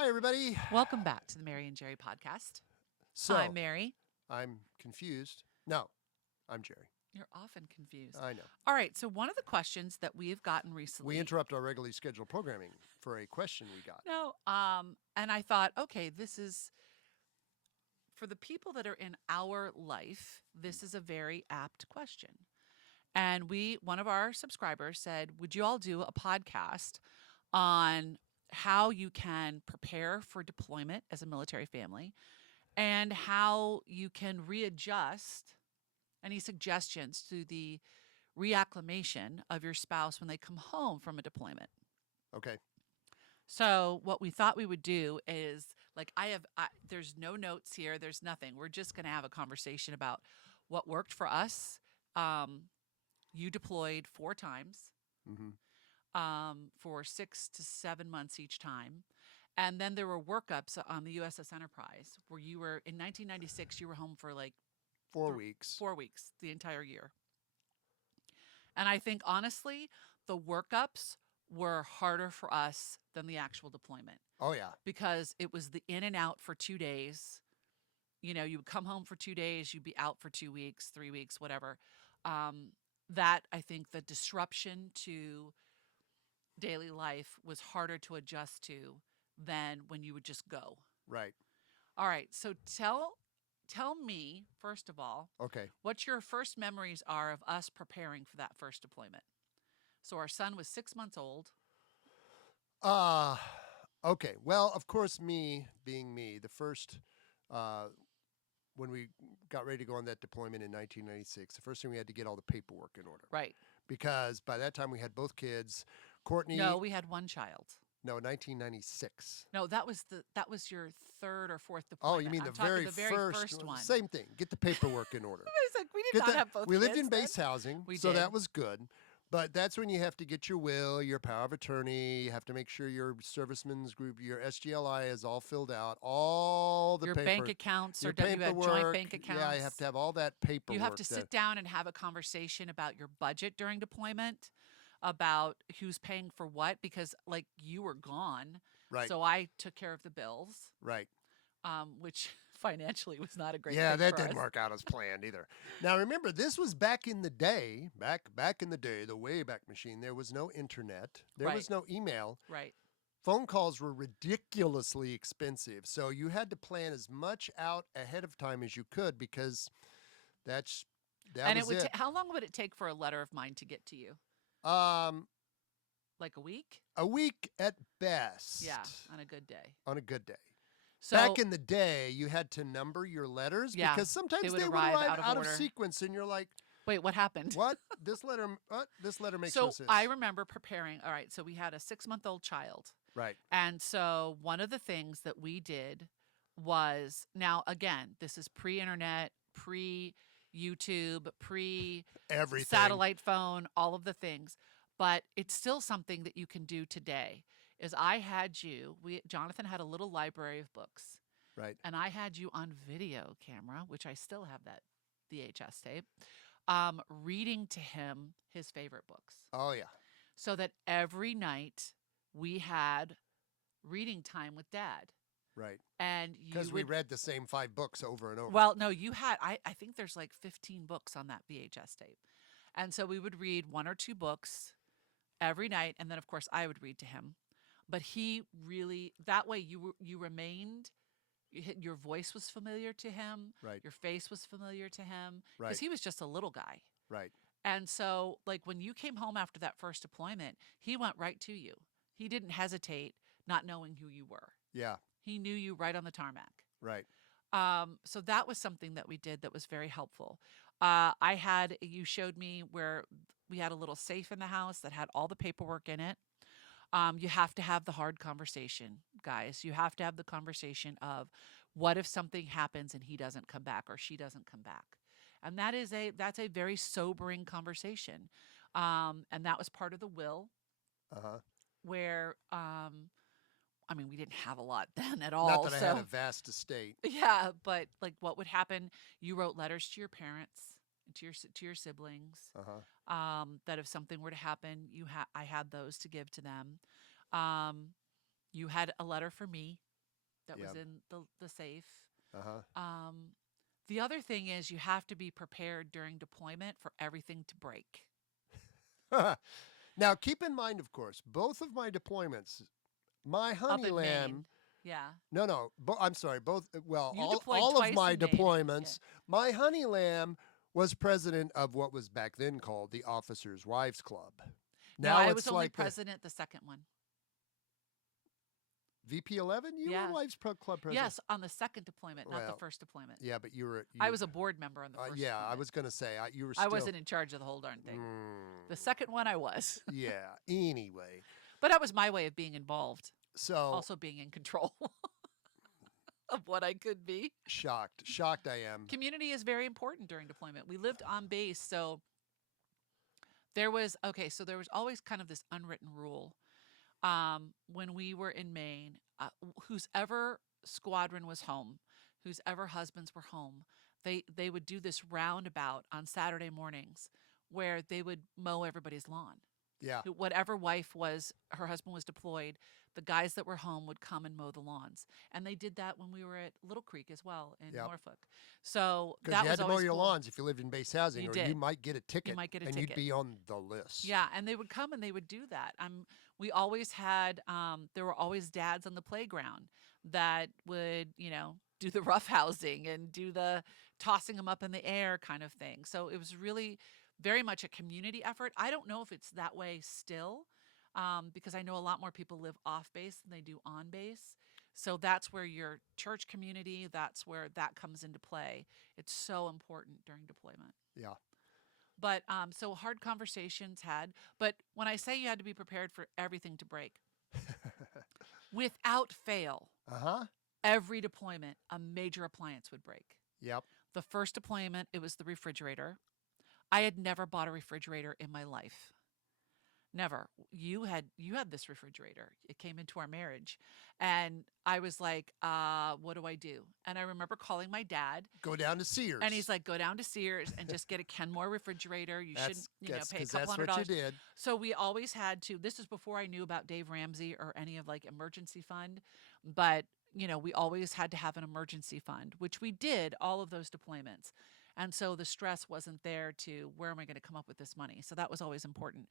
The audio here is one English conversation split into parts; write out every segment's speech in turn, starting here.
Hi, everybody. Welcome back to the Mary and Jerry podcast. So, I'm Mary. I'm confused. No, I'm Jerry. You're often confused. I know. All right. So, one of the questions that we have gotten recently. We interrupt our regularly scheduled programming for a question we got. No. And I thought, okay, this is for the people that are in our life, this is a very apt question. And one of our subscribers said, would you all do a podcast on how you can prepare for deployment as a military family and how you can readjust any suggestions to the reacclimation of your spouse when they come home from a deployment? Okay. So what we thought we would do is there's no notes here. There's nothing. We're just going to have a conversation about what worked for us. You deployed 4 times for 6 to 7 months each time. And then there were workups on the USS Enterprise where you were in 1996, you were home for like 4 weeks. 4 weeks, the entire year. And I think honestly, the workups were harder for us than the actual deployment. Oh, yeah. Because it was the in and out for 2 days. You know, you would come home for 2 days, you'd be out for 2 weeks, 3 weeks, whatever. That I think the disruption to daily life was harder to adjust to than when you would just go. Right. All right. So tell me, first of all, Okay. what your first memories are of us preparing for that first deployment. So our son was 6 months old. Okay. Well, of course, me being me, the first, when we got ready to go on that deployment in 1996, the first thing we had to get all the paperwork in order. Right. Because by that time we had both kids. Courtney. No, we had one child. No, 1996. No, that was your third or fourth Oh, deployment. you mean I'm the talking very, first one. Same thing. Get the paperwork in order. I was like, we did not have both. We lived kids in base then. housing, We so did. that was good. But that's when you have to get your will, your power of attorney. You have to make sure your serviceman's group, your SGLI is all filled out. All the Your paper, bank accounts your or do you have joint paperwork. bank accounts? Yeah, you have to have all that paperwork. You have to sit down and have a conversation about your budget during deployment, about who's paying for what, because like you were gone. Right. So I took care of the bills, Right. which financially was not a great Yeah, thing that for didn't us. work out as planned either. Now remember, this was back in the day, back in the day, the Wayback Machine. There was no internet. There was Right. no email. Right. Phone calls were ridiculously expensive, so you had to plan as much out ahead of time as you could because that And it was would it. how long would it take for a letter of mine to get to you? Like a week? A week at best. Yeah, on a good day. On a good day. So Back in the day, you had to number your letters Yeah, because sometimes they they would would arrive arrive out of out of order. sequence, and you're like, wait, what happened? "What? This letter makes So no sense." I remember preparing. All right, so we had a 6-month-old child. Right. And so one of the things that we did was, now again, this is pre-internet, pre-YouTube, Everything. pre-satellite phone, all of the things. But it's still something that you can do today. Is Jonathan had a little library of books. Right. And I had you on video camera, which I still have that VHS tape, reading to him his favorite books. Oh yeah. So that every night we had reading time with Dad. Right. And Because we read the same 5 books over and over. Well, no, you had, I think there's like 15 books on that VHS tape. And so we would read 1 or 2 books every night. And then, of course, I would read to him. But he really, that way you remained, your voice was familiar to him. Right. Your face was familiar to him. Right. Because he was just a little guy. Right. And so, like, when you came home after that first deployment, he went right to you. He didn't hesitate, not knowing who you were. Yeah. He knew you right on the tarmac. Right. So that was something that we did that was very helpful. You showed me where we had a little safe in the house that had all the paperwork in it. You have to have the hard conversation, guys. You have to have the conversation of what if something happens and he doesn't come back or she doesn't come back. And that's a very sobering conversation. And that was part of the will. Uh-huh. Where, we didn't have a lot then at all. Not that I had a vast estate. Yeah, but like what would happen, you wrote letters to your parents, to your siblings, that if something were to happen, I had those to give to them. You had a letter for me that was in the safe. Uh The other thing is you have to be prepared during deployment for everything to break. huh. Now, keep in mind, of course, both of my deployments, my Up honey in lamb. Maine. Yeah. No. I'm sorry. Both. Well, You deployed all of twice my in Maine. deployments. My honey lamb was president of what was back then called the Officers' Wives Club. No, Now I it's was only like president the second one. VP 11. You Yeah. were Wives Club president. Yes, on the second deployment, not the Well, first deployment. Yeah, but you were. I was a board member on the first Yeah, I deployment. was going to say you were. I Still, wasn't in charge of the whole darn thing. The second one I was. Yeah. Anyway, But that was my way of being involved. so Also being in control of what I could be. shocked I am. Community is very important during deployment. We lived on base, so there was always kind of this unwritten rule. When we were in Maine, whose ever squadron was home, whose ever husbands were home, they would do this roundabout on Saturday mornings where they would mow everybody's lawn. Yeah. Whatever wife was, her husband was deployed, the guys that were home would come and mow the lawns. And they did that when we were at Little Creek as well in Norfolk. So Because that you was had to mow always your cool. lawns if you lived in base housing, You or did. you might get a ticket. might get a and ticket. you'd be on the list. Yeah, and they would come and they would do that. We always had, there were always dads on the playground that would, do the rough housing and do the tossing them up in the air kind of thing. So it was really very much a community effort. I don't know if it's that way still, because I know a lot more people live off base than they do on base. So that's where your church community, that's where that comes into play. It's so important during deployment. Yeah. But so hard conversations had. But when I say you had to be prepared for everything to break, without fail, every deployment, a major appliance would break. Yep. The first deployment, it was the refrigerator. I had never bought a refrigerator in my life. Never. You had this refrigerator. It came into our marriage. And I was like, what do I do? And I remember calling my dad. Go down to Sears. And he's like, go down to Sears and just get a Kenmore refrigerator. You shouldn't, pay a couple $100. That's what you did. So we always had to, this is before I knew about Dave Ramsey or any of like emergency fund. But, we always had to have an emergency fund, which we did all of those deployments. And so the stress wasn't there to where am I going to come up with this money? So that was always important.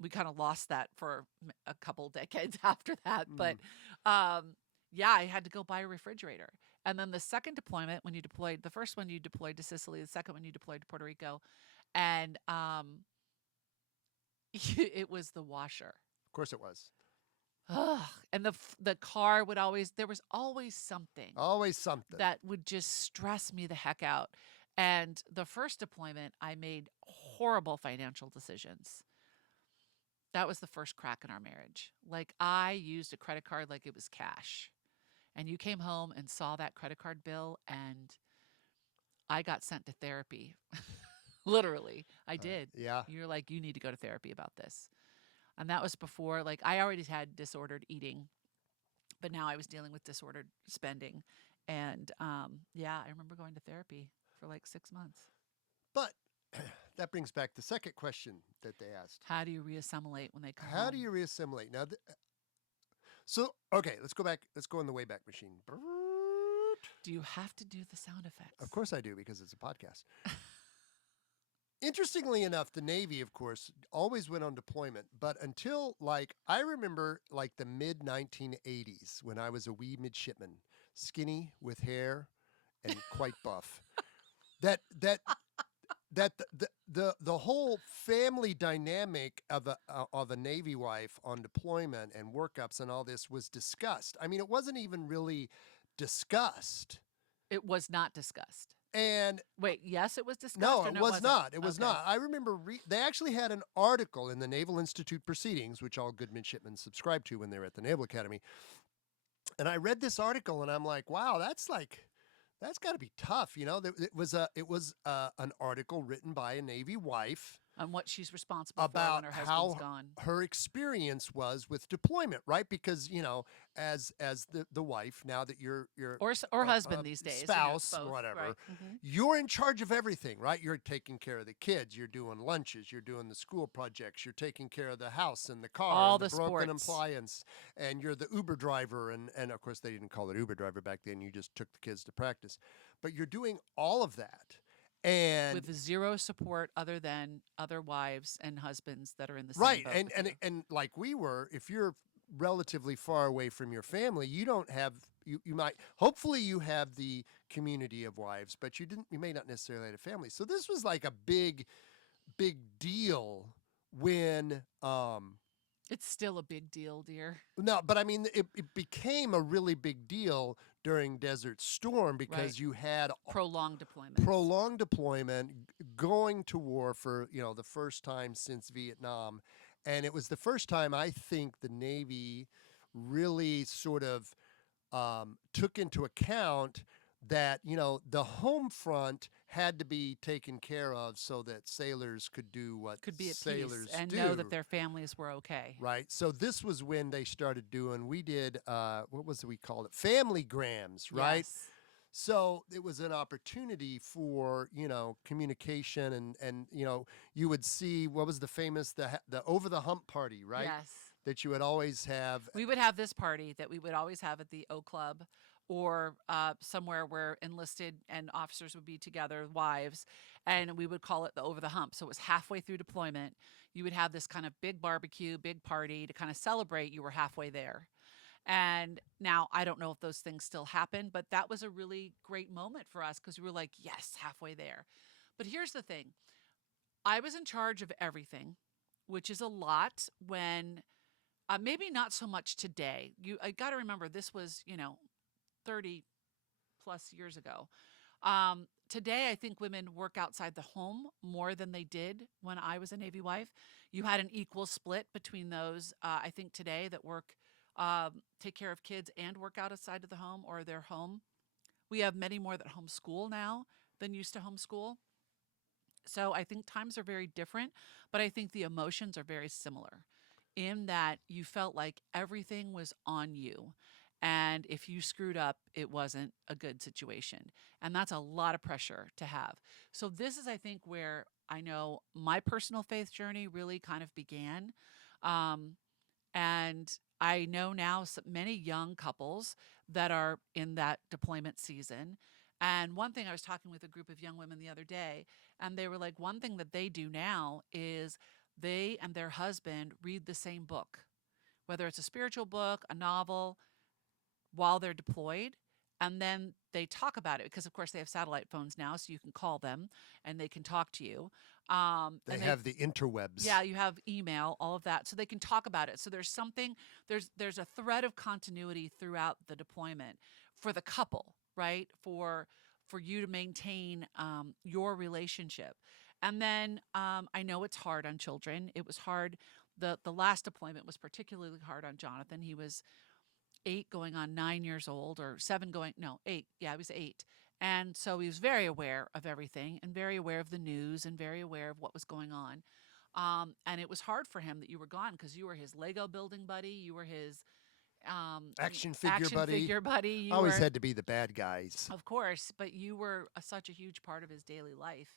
We kind of lost that for a couple decades after that. But I had to go buy a refrigerator. And then the second deployment, when you deployed, the first one you deployed to Sicily, the second one you deployed to Puerto Rico. And it was the washer. Of course it was. Ugh. And the car would there was always something. Always something. That would just stress me the heck out. And the first deployment, I made horrible financial decisions. That was the first crack in our marriage. Like I used a credit card like it was cash. And you came home and saw that credit card bill and I got sent to therapy. Literally, I did. Yeah. You're like, you need to go to therapy about this. And that was before, like, I already had disordered eating, but now I was dealing with disordered spending. And I remember going to therapy for like 6 months. But that brings back the second question that they asked. How do you reassimilate when they come home? How do you reassimilate? Now, okay, let's go back. Let's go in the Wayback Machine. Do you have to do the sound effects? Of course I do, because it's a podcast. Interestingly enough, the Navy, of course, always went on deployment. But until, I remember, the mid-1980s when I was a wee midshipman, skinny with hair and quite buff, that the whole family dynamic of a Navy wife on deployment and workups and all this was discussed. I mean, it wasn't even really discussed. It was not discussed. And wait, yes, it was discussed. No, or it was not. It was Okay. not. I remember they actually had an article in the Naval Institute Proceedings, which all good midshipmen subscribe to when they're at the Naval Academy. And I read this article, and I'm like, wow, that's got to be tough. It was an article written by a Navy wife on what she's responsible for when about her husband's how gone. her experience was with deployment, right? Because as the wife, now that you're Or husband these days, it's spouse, both, whatever, right? Hmm. you're in charge of everything, right? You're taking care of the kids, you're doing lunches, you're doing the school projects, you're taking care of the house and the car All and the the broken sports appliance, and you're the Uber driver, and of course they didn't call it Uber driver back then. You just took the kids to practice, but you're doing all of that. And with zero support other than other wives and husbands that are in the same right, boat and with and you. and like we were, if you're relatively far away from your family, you don't have you might, hopefully you have the community of wives, but you may not necessarily have a family. So this was like a big deal when It's still a big deal, dear. no, but I mean it became a really big deal during Desert Storm Right. because you had Prolonged deployments. prolonged deployment, going to war for the first time since Vietnam, and it was the first time I think the Navy really sort of took into account that the home front had to be taken care of so that sailors could do what Could be at peace sailors and know that do. their families were okay. Right. So this was when they started doing, we did, what was it we called it? Family grams, right? Yes. So it was an opportunity for, communication and you would see what was the famous, the over the hump party, right? Yes. That you would always have. We would have this party that we would always have at the O Club or somewhere where enlisted and officers would be together, wives, and we would call it the over the hump. So it was halfway through deployment. You would have this kind of big barbecue, big party to kind of celebrate you were halfway there. And now I don't know if those things still happen, but that was a really great moment for us because we were like, yes, halfway there. But here's the thing, I was in charge of everything, which is a lot when maybe not so much today. I got to remember this was 30 plus years ago. Today, I think women work outside the home more than they did when I was a Navy wife. You had an equal split between those. I think today that work, take care of kids and work outside of the home or their home. We have many more that homeschool now than used to homeschool. So I think times are very different, but I think the emotions are very similar in that you felt like everything was on you. And if you screwed up, it wasn't a good situation. And that's a lot of pressure to have. So, this is, I think, where I know my personal faith journey really kind of began. Um, and I know now many young couples that are in that deployment season. And one thing, I was talking with a group of young women the other day, and they were like, one thing that they do now is they and their husband read the same book, whether it's a spiritual book, a novel, while they're deployed. And then they talk about it because, of course, they have satellite phones now, so you can call them and they can talk to you. They And have the interwebs. yeah, you have email, all of that, so they can talk about it. So there's something, there's a thread of continuity throughout the deployment for the couple, right? For you to maintain your relationship. And then I know it's hard on children. It was hard. The last deployment was particularly hard on Jonathan. He was 8 going on 9 years old, or 7 going, no, 8. Yeah, he was 8. And so he was very aware of everything and very aware of the news and very aware of what was going on. And it was hard for him that you were gone because you were his Lego building buddy. You were his Action figure action buddy. figure buddy. You Always were, had to be the bad guys. of course, but you were such a huge part of his daily life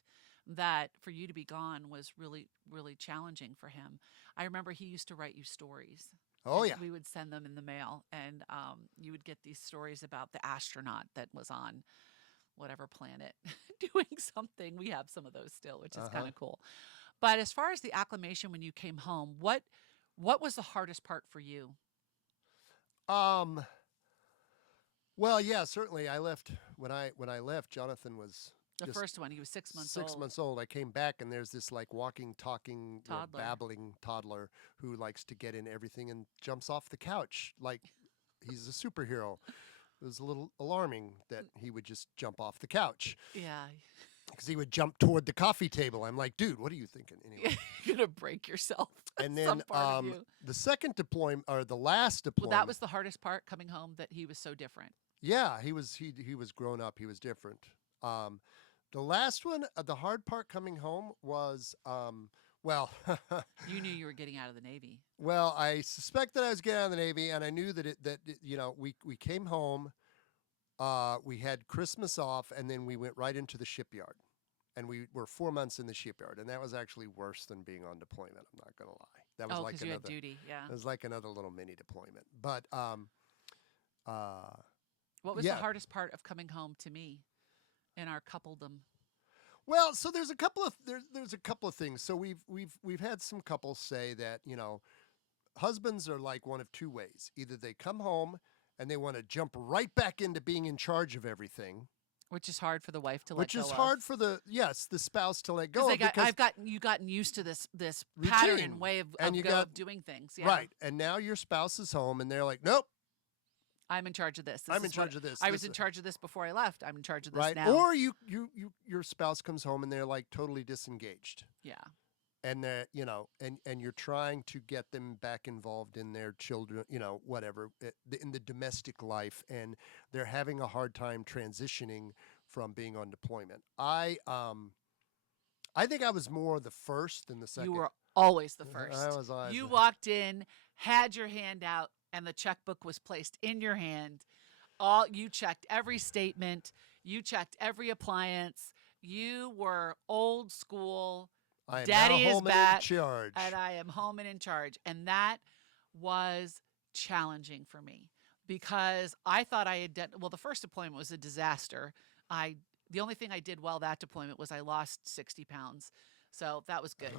that for you to be gone was really, really challenging for him. I remember he used to write you stories, Oh and yeah. we would send them in the mail, and you would get these stories about the astronaut that was on whatever planet doing something. We have some of those still, which is kind Uh-huh. of cool. But as far as the acclimation when you came home, what was the hardest part for you? Um well, yeah, certainly I left when I left, Jonathan was The just first one, he was 6 months 6 old, months old. I came back and there's this like walking, talking, toddler. babbling toddler who likes to get in everything and jumps off the couch like he's a superhero. It was a little alarming that he would just jump off the couch Yeah, because he would jump toward the coffee table. I'm like, dude, what are you thinking? Anyway. you're gonna break yourself. And Some then part of you. the second deployment or the last Well, that deployment, was the hardest part coming home. That he was so different. yeah, he was grown up. He was different. The last one, the hard part coming home was Well, You knew you were getting out of the Navy. well, I suspect that I was getting out of the Navy, and I knew that we came home. We had Christmas off, and then we went right into the shipyard, and we were 4 months in the shipyard, and that was actually worse than being on deployment. I'm not gonna lie. That was Oh, like because you had another. duty. Yeah. It was like another little mini deployment. But uh, What was the yeah. hardest part of coming home to me in our coupledom? Well, so there's a couple of things. So we've had some couples say that husbands are like one of two ways. Either they come home and they want to jump right back into being in charge of everything, Which is hard for the wife to let which go is of. hard for the spouse to let Because go of because I've gotten used to this pattern routine. and way And of doing things. Yeah. right, and now your spouse is home and they're like, nope, I'm in charge of this. I'm in charge of this. I was This in charge of this before I left. I'm in charge of this right, now. or your spouse comes home and they're like totally disengaged. Yeah. And they're and you're trying to get them back involved in their children, whatever, in the domestic life, and they're having a hard time transitioning from being on deployment. I think I was more the first than the second. You were always the first. I was always You walked in, had your hand out, and the checkbook was placed in your hand. You checked every statement, you checked every appliance. You were old school. I am Daddy now is home and back, in charge. and I am home and in charge. And that was challenging for me because I thought I had well, the first deployment was a disaster. The only thing I did well that deployment was I lost 60 pounds. So that was good.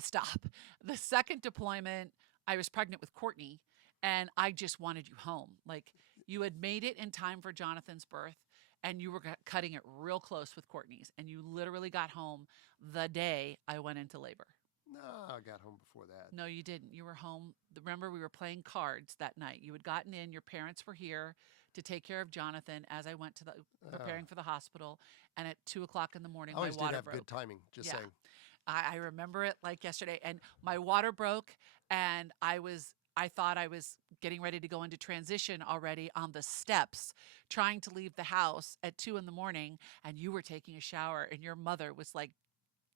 Stop. The second deployment, I was pregnant with Courtney and I just wanted you home. Like you had made it in time for Jonathan's birth and you were cutting it real close with Courtney's and you literally got home the day I went into labor. No, I got home before that. No, you didn't. You were home. Remember, we were playing cards that night. You had gotten in. Your parents were here to take care of Jonathan as I went to the preparing for the hospital. And at 2:00 in the morning, I always my water did have broke. good timing. Just Yeah. saying. I remember it like yesterday. And my water broke, and I thought I was getting ready to go into transition already on the steps, trying to leave the house at 2 in the morning. And you were taking a shower, and your mother was like,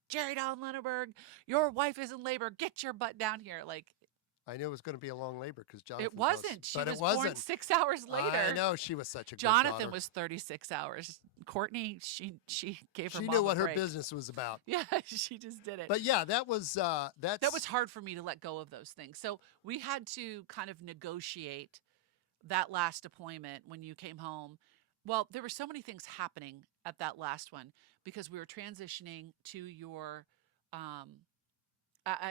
Jerry down Lenaburg, your wife is in labor. Get your butt down here. Like I knew it was going to be a long labor because Jonathan. it wasn't. She but was it wasn't. born 6 hours later. I know she was such a good Jonathan daughter. was 36 hours. Courtney, she gave her She mom knew what a her break. business was about. Yeah, she just did it. But yeah, that was hard for me to let go of those things. So we had to kind of negotiate that last deployment when you came home. Well, there were so many things happening at that last one because we were transitioning to your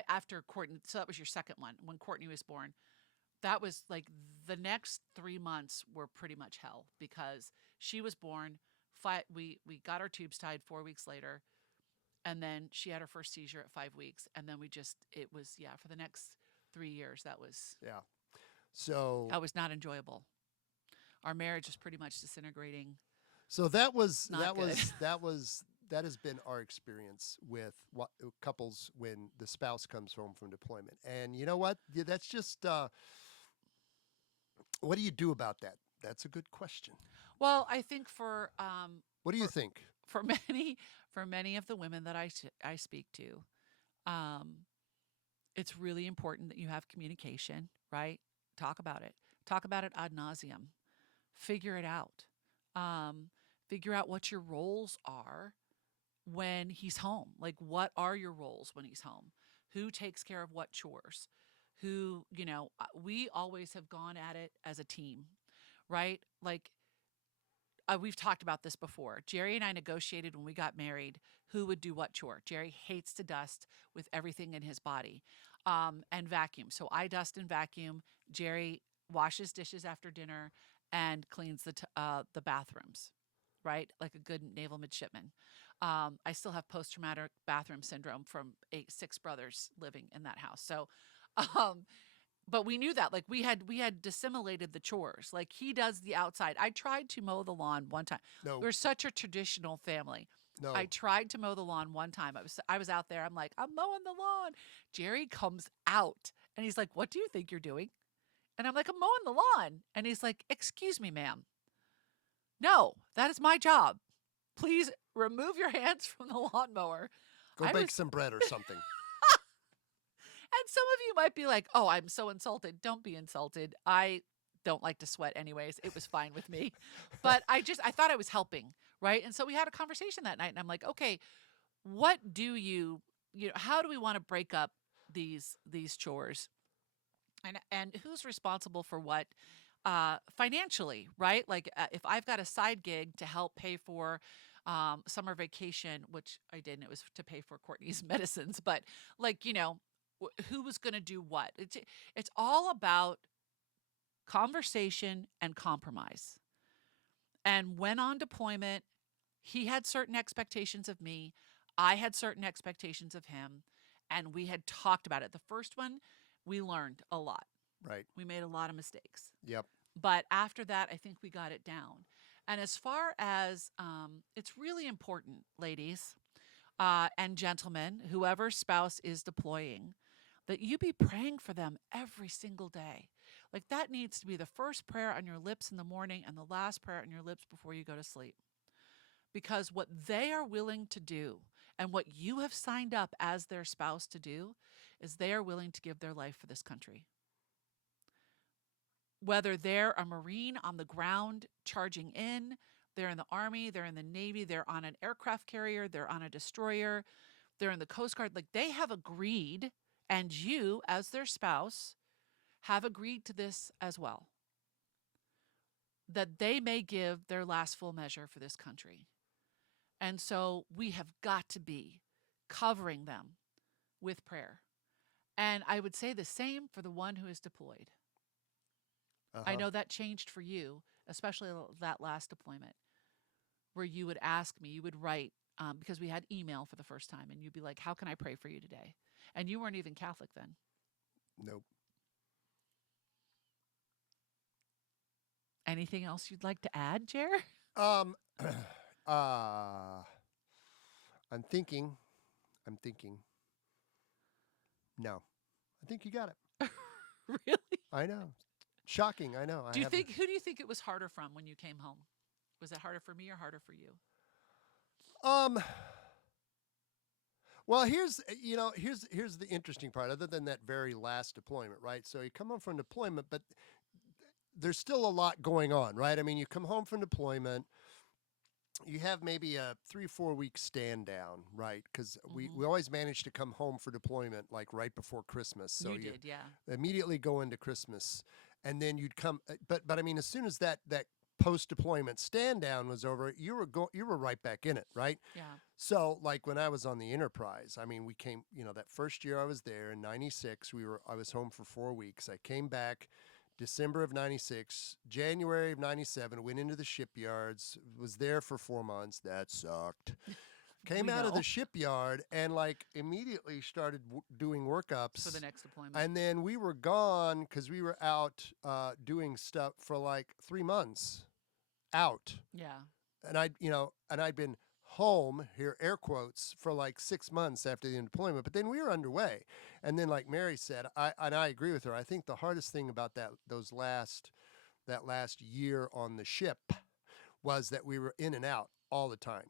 after Courtney. So that was your second one when Courtney was born. That was like the next 3 months were pretty much hell because she was born. We got our tubes tied 4 weeks later, and then she had her first seizure at 5 weeks, and then it was for the next 3 years that was So that was not enjoyable. Our marriage was pretty much disintegrating. So that was Not good. that has been our experience with couples when the spouse comes home from deployment. And you know what? Yeah, that's just what do you do about that? That's a good question. Well, I think for What do you think? for many of the women that I speak to, it's really important that you have communication, right? Talk about it. Talk about it ad nauseum. Figure it out. Figure out what your roles are when he's home. Like, what are your roles when he's home? Who takes care of what chores? We always have gone at it as a team, right? Like, we've talked about this before. Jerry and I negotiated when we got married who would do what chore. Jerry hates to dust with everything in his body and vacuum. So I dust and vacuum. Jerry washes dishes after dinner and cleans the bathrooms, right? Like a good naval midshipman. I still have post-traumatic bathroom syndrome from 6 brothers living in that house. So, but we knew that, like we had dissimulated the chores. Like he does the outside. I tried to mow the lawn one time. No. We're such a traditional family. No. I tried to mow the lawn one time. I was out there. I'm like, I'm mowing the lawn. Jerry comes out and he's like, what do you think you're doing? And I'm like, I'm mowing the lawn. And he's like, excuse me, ma'am. No, that is my job. Please remove your hands from the lawnmower. Go bake some bread or something. And some of you might be like, "Oh, I'm so insulted." Don't be insulted. I don't like to sweat anyways. It was fine with me. But I thought I was helping, right? And so we had a conversation that night and I'm like, "Okay, what do how do we want to break up these chores? And who's responsible for what financially, right? Like if I've got a side gig to help pay for summer vacation, which I didn't, it was to pay for Courtney's medicines, but like, who was going to do what? It's all about conversation and compromise. And when on deployment, he had certain expectations of me, I had certain expectations of him, and we had talked about it. The first one, we learned a lot. Right. We made a lot of mistakes. Yep. But after that, I think we got it down. And as far as it's really important, ladies and gentlemen, whoever spouse is deploying, that you be praying for them every single day. Like that needs to be the first prayer on your lips in the morning and the last prayer on your lips before you go to sleep. Because what they are willing to do and what you have signed up as their spouse to do is they are willing to give their life for this country. Whether they're a Marine on the ground charging in, they're in the Army, they're in the Navy, they're on an aircraft carrier, they're on a destroyer, they're in the Coast Guard, like they have agreed, and you, as their spouse, have agreed to this as well, that they may give their last full measure for this country. And so we have got to be covering them with prayer. And I would say the same for the one who is deployed. I Uh-huh. know that changed for you, especially that last deployment, where you would ask me, you would write, because we had email for the first time, and you'd be like, "How can I pray for you today?" And you weren't even Catholic then. Nope. Anything else you'd like to add, Jer? Um, uh, I'm thinking. I'm thinking. No, I think you got it. Really? I know. Shocking. I know. I haven't. Who do you think it was harder from when you came home? Was it harder for me or harder for you? Um. Well, here's the interesting part. Other than that very last deployment, right? So you come home from deployment, but there's still a lot going on, right? I mean, you come home from deployment, you have maybe a 3 4 week stand down, right? Because we Hmm. always manage to come home for deployment like right before Christmas, so You you did, yeah. immediately go into Christmas, and then you'd come. But I mean, as soon as that post deployment stand down was over, you were right back in it, right? Yeah. So like when I was on the Enterprise, I mean, we came, that first year I was there in '96, I was home for 4 weeks. I came back December of '96, January of '97, went into the shipyards, was there for 4 months. That sucked. Came We out of the know. shipyard and like immediately started doing For the workups. next deployment. And then we were gone because we were out doing stuff for like 3 months out, Yeah. and I'd been home here, air quotes, for like 6 months after the deployment, but then we were underway. And then, like Mary said, I agree with her. I think the hardest thing about that last year on the ship was that we were in and out all the time.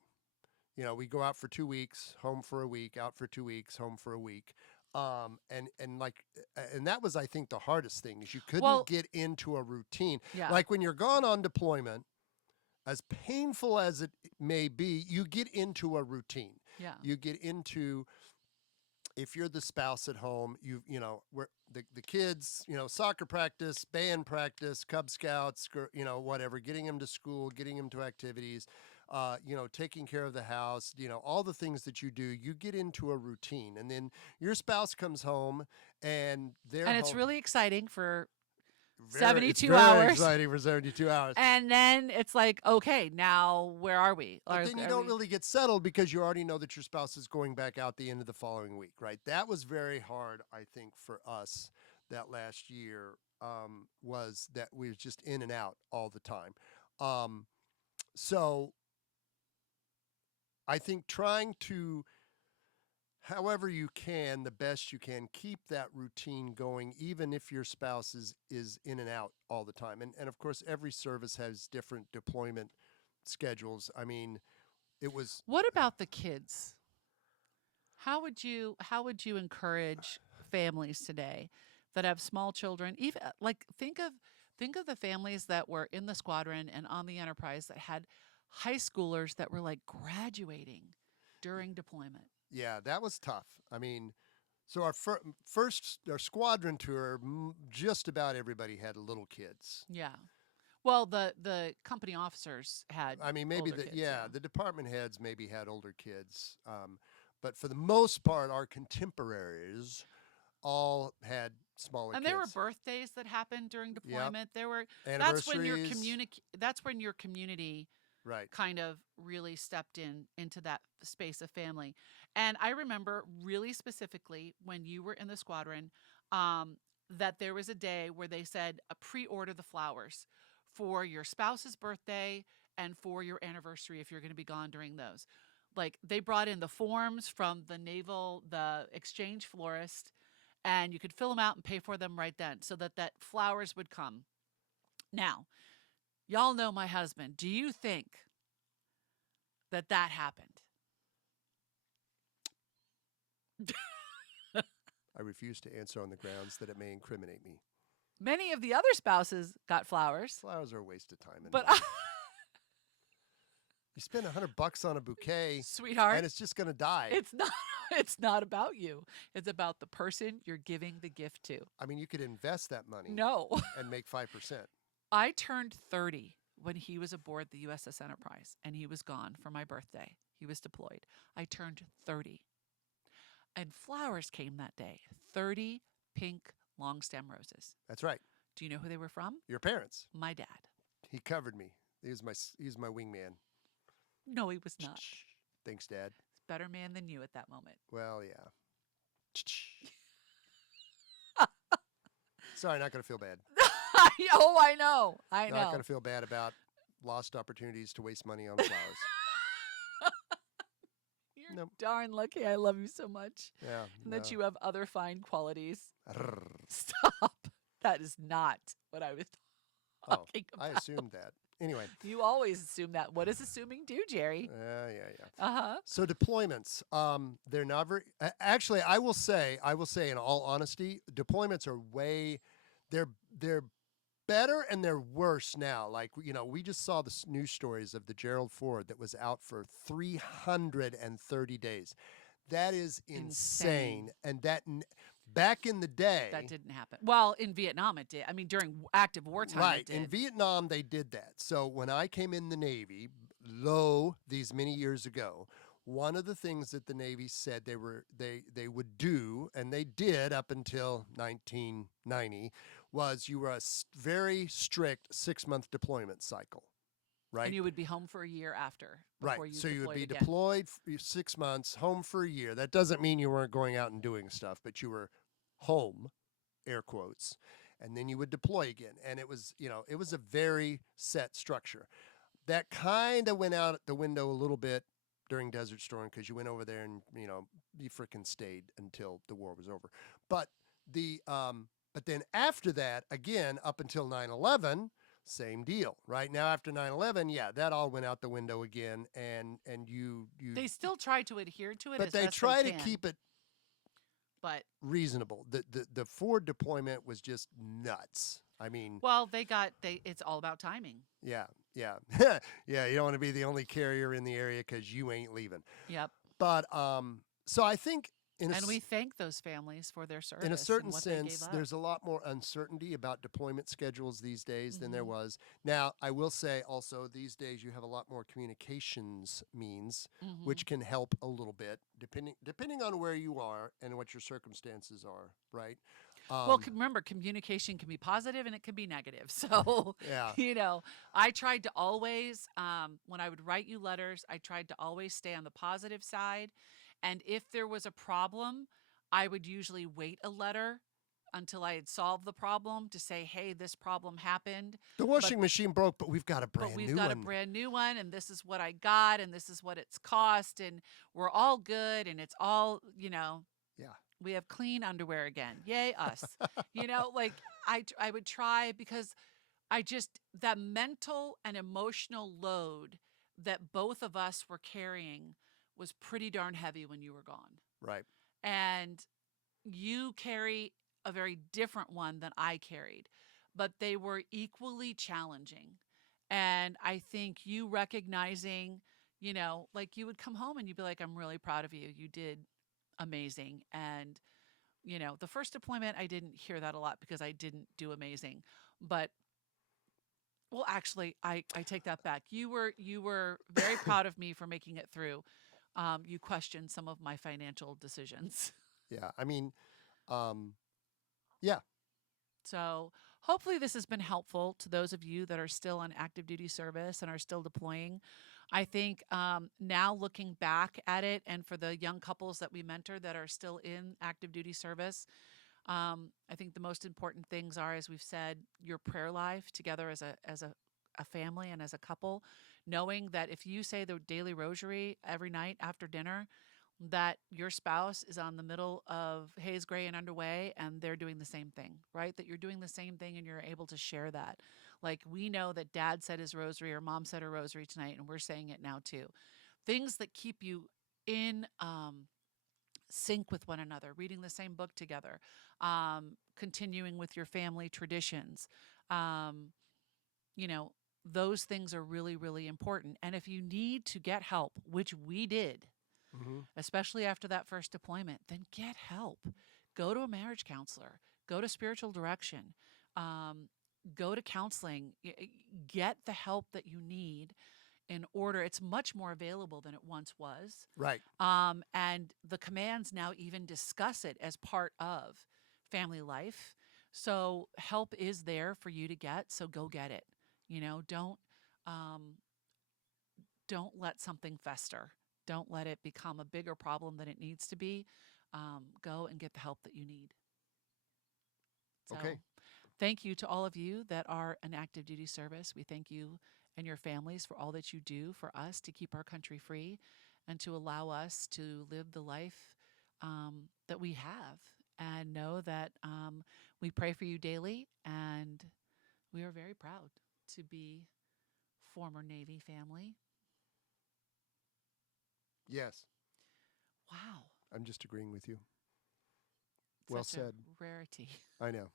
We go out for 2 weeks, home for a week, out for 2 weeks, home for a week. And that was, I think, the hardest thing is you couldn't Well, get into a routine. yeah. Like when you're gone on deployment, as painful as it may be, you get into a routine. Yeah. You get into, if you're the spouse at home, where the kids, soccer practice, band practice, Cub Scouts, whatever, getting them to school, getting them to activities, taking care of the house, all the things that you do, you get into a routine. And then your spouse comes home and they're And it's home. really exciting for It's 72 very hours. exciting for 72 hours. And then it's like, okay, now where are we? But then you Are don't we? really get settled because you already know that your spouse is going back out the end of the following week, right? That was very hard, I think, for us that last year, was that we was just in and out all the time. Um, so I think trying to, however you can, the best you can, keep that routine going, even if your spouse is in and out all the time. And of course, every service has different deployment schedules. I mean, it was What about the kids? How would you encourage families today that have small children. Even like think of the families that were in the squadron and on the Enterprise that had high schoolers that were like graduating during deployment. Yeah, that was tough. I mean, so our first our squadron tour, just about everybody had little kids. Yeah. Well, the company officers had I mean, maybe older the kids, yeah, the department heads maybe had older kids, but for the most part, our contemporaries all had smaller And there were kids. birthdays that happened during Yep, deployment. There were anniversaries. that's when your community Right. kind of really stepped into that space of family. And I remember really specifically when you were in the squadron, that there was a day where they said pre-order the flowers for your spouse's birthday and for your anniversary if you're going to be gone during those. Like they brought in the forms from the exchange florist, and you could fill them out and pay for them right then so that flowers would come. Now, y'all know my husband. Do you think that happened? I refuse to answer on the grounds that it may incriminate me. Many of the other spouses got flowers, Flowers are a waste of time but anyway. You spend $100 on a bouquet, sweetheart, and it's just going to die. it's not it's not about you. It's about the person you're giving the gift to. I mean, you could invest that money No. and make 5%. I turned 30 when he was aboard the USS Enterprise and he was gone for my birthday. He was deployed. I turned 30. And flowers came that day. 30 pink long stem roses. That's right. Do you know who they were from? Your parents. My dad. He covered me. He was my wingman. No, he was not. Thanks, Dad. Better man than you at that moment. Well, yeah. Sorry, not going to feel bad. Oh, I know. I know. Not going to feel bad about lost opportunities to waste money on flowers. You're Nope. darn lucky I love you so much. Yeah. And that no. you have other fine qualities. Rrr. Stop. That is not what I was Oh, talking I about. assumed that. Anyway. You always assume that. What does assuming do, Jerry? Yeah. Uh-huh. So deployments, they're not very. Actually, I will say, in all honesty, deployments are they're better and they're worse now. Like we just saw the news stories of the Gerald Ford that was out for 330 days. That is insane. And back in the day, That didn't happen. Well, in Vietnam it did. I mean, during active wartime right? it did. In Vietnam, they did that. So when I came in the Navy, these many years ago, one of the things that the Navy said they would do, and they did up until 1990, was you were a very strict 6-month deployment cycle, right? And you would be home for a year after. Right. Before you So you would be again. deployed for 6 months, home for a year. That doesn't mean you weren't going out and doing stuff, but you were home, air quotes, and then you would deploy again. And it was a very set structure. That kind of went out the window a little bit during Desert Storm because you went over there and you frickin' stayed until the war was over. But then after that, again, up until 9/11, same deal. Right now, after 9/11, yeah, that all went out the window again, and you. They still try to adhere to it, But as they best try they to can. keep it But reasonable. The Ford deployment was just nuts. I mean, well, it's all about timing. yeah. Yeah, you don't want to be the only carrier in the area because you ain't leaving. Yep. But so I think We thank those families for their service. in a certain and what they gave sense, up. there's a lot more uncertainty about deployment schedules these days than there Mhm. was. Now, I will say also these days you have a lot more communications means, Mhm. which can help a little bit depending on where you are and what your circumstances are, right? Well, remember, communication can be positive and it can be negative. So, yeah. I tried to always, when I would write you letters, I tried to always stay on the positive side. And if there was a problem, I would usually wait a letter until I had solved the problem to say, hey, this problem happened. The washing machine broke, but we've got a But brand we've new got one. a brand new one, and this is what I got, and this is what it's cost, and we're all good, and it's all, Yeah. we have clean underwear again. Yay, us. Like I would try because that mental and emotional load that both of us were carrying was pretty darn heavy when you were gone. Right. And, you carry a very different one than I carried, but they were equally challenging. And I think you recognizing, like you would come home and you'd be like, I'm really proud of you. You did amazing. And, the first deployment, I didn't hear that a lot because I didn't do amazing. But well, actually, I take that back. You were very proud of me for making it through. You questioned some of my financial decisions. Yeah. I mean, um, yeah. So hopefully this has been helpful to those of you that are still on active duty service and are still deploying. I think now looking back at it, and for the young couples that we mentor that are still in active duty service, I think the most important things are, as we've said, your prayer life together as a family and as a couple, knowing that if you say the daily rosary every night after dinner, that your spouse is on the middle of haze, gray, and underway, and they're doing the same thing, right? That you're doing the same thing and you're able to share that. Like we know that dad said his rosary or mom said her rosary tonight, and we're saying it now too. Things that keep you in sync with one another, reading the same book together, continuing with your family traditions. Um, you know, those things are really, really important. And if you need to get help, which we did, Mm-hmm. especially after that first deployment, then get help. Go to a marriage counselor, go to spiritual direction, um, go to counseling, get the help that you need in order. It's much more available than it once was. Right. And the commands now even discuss it as part of family life. So help is there for you to get. So go get it. You know, um, don't let something fester. Don't let it become a bigger problem than it needs to be. Go and get the help that you need. So, Okay. thank you to all of you that are an active duty service. We thank you and your families for all that you do for us to keep our country free and to allow us to live the life that we have. And know that we pray for you daily, and we are very proud to be former Navy family. Yes. Wow. I'm just agreeing with you. Well Such said. a rarity. I know.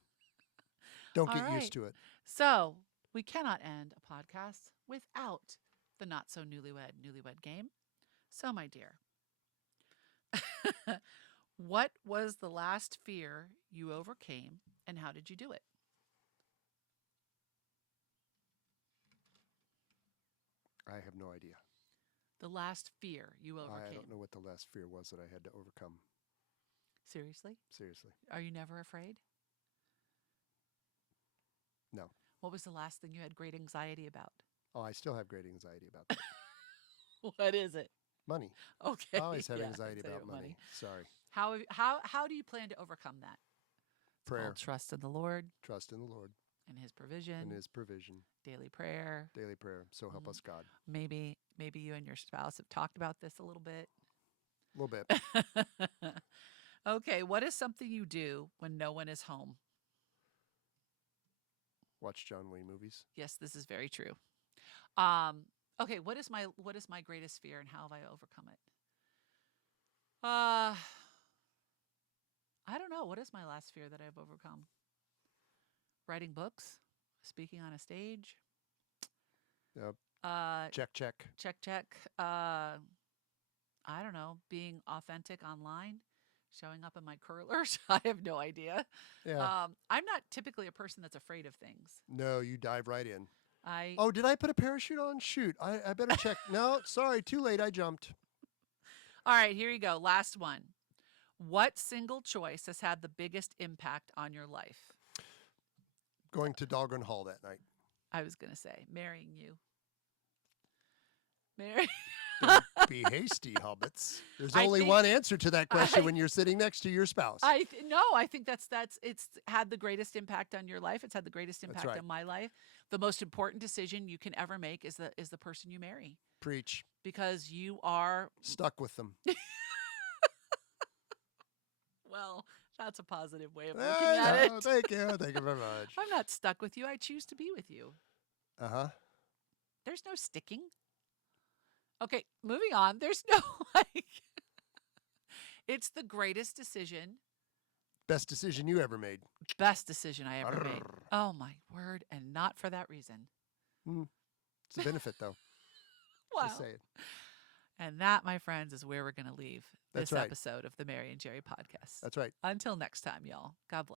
Don't All get right. used to it. So we cannot end a podcast without the not so newlywed game. So, my dear, what was the last fear you overcame and how did you do it? I have no idea. The last fear you I overcame. don't know what the last fear was that I had to overcome. Seriously? Seriously. Are you never afraid? No. What was the last thing you had great anxiety about? Oh, I still have great anxiety about that. What is it? Money. Okay. I always have yeah, anxiety anxiety about money. Sorry. How do you plan to overcome that? It's Prayer. called trust in the Lord Trust in the Lord and His provision, and His provision. daily prayer. Daily prayer. So help us God. Maybe you and your spouse have talked about this a little bit. A little bit. Okay, what is something you do when no one is home? Watch John Wayne movies. Yes, this is very true. Um, okay, what is my greatest fear and how have I overcome it? I don't know. What is my last fear that I've overcome? Writing books, speaking on a stage. Yep. Uh, Check. check. I don't know. Being authentic online, showing up in my curlers. I have no idea. Yeah. I'm not typically a person that's afraid of things. No, you dive right in. I Oh, did I put a parachute on? Shoot. I better check. No, sorry. Too late. I jumped. All right, here you go. Last one. What single choice has had the biggest impact on your life? Going to Dahlgren Hall that night. I was going to say marrying you. Marry. Don't be hasty, hobbits. There's I only think- one answer to that question I- when you're sitting next to your spouse. No, I think that's it's had the greatest impact on your life. It's had the greatest impact right. on my life. The most important decision you can ever make is the person you marry, Preach. because you are, Stuck with them. well, that's a positive way of looking at it. Thank you. Thank you very much. I'm not stuck with you. I choose to be with you. Uh-huh. There's no sticking. Okay, moving on. There's no like it's the greatest decision Best decision you ever made. Best decision I ever made. Arrgh. Oh my word. And not for that reason. It's a benefit, though. Just Wow. saying. And that, my friends, is where we're going to leave That's this right. episode of the Mary and Jerry podcast. That's right. Until next time, y'all. God bless.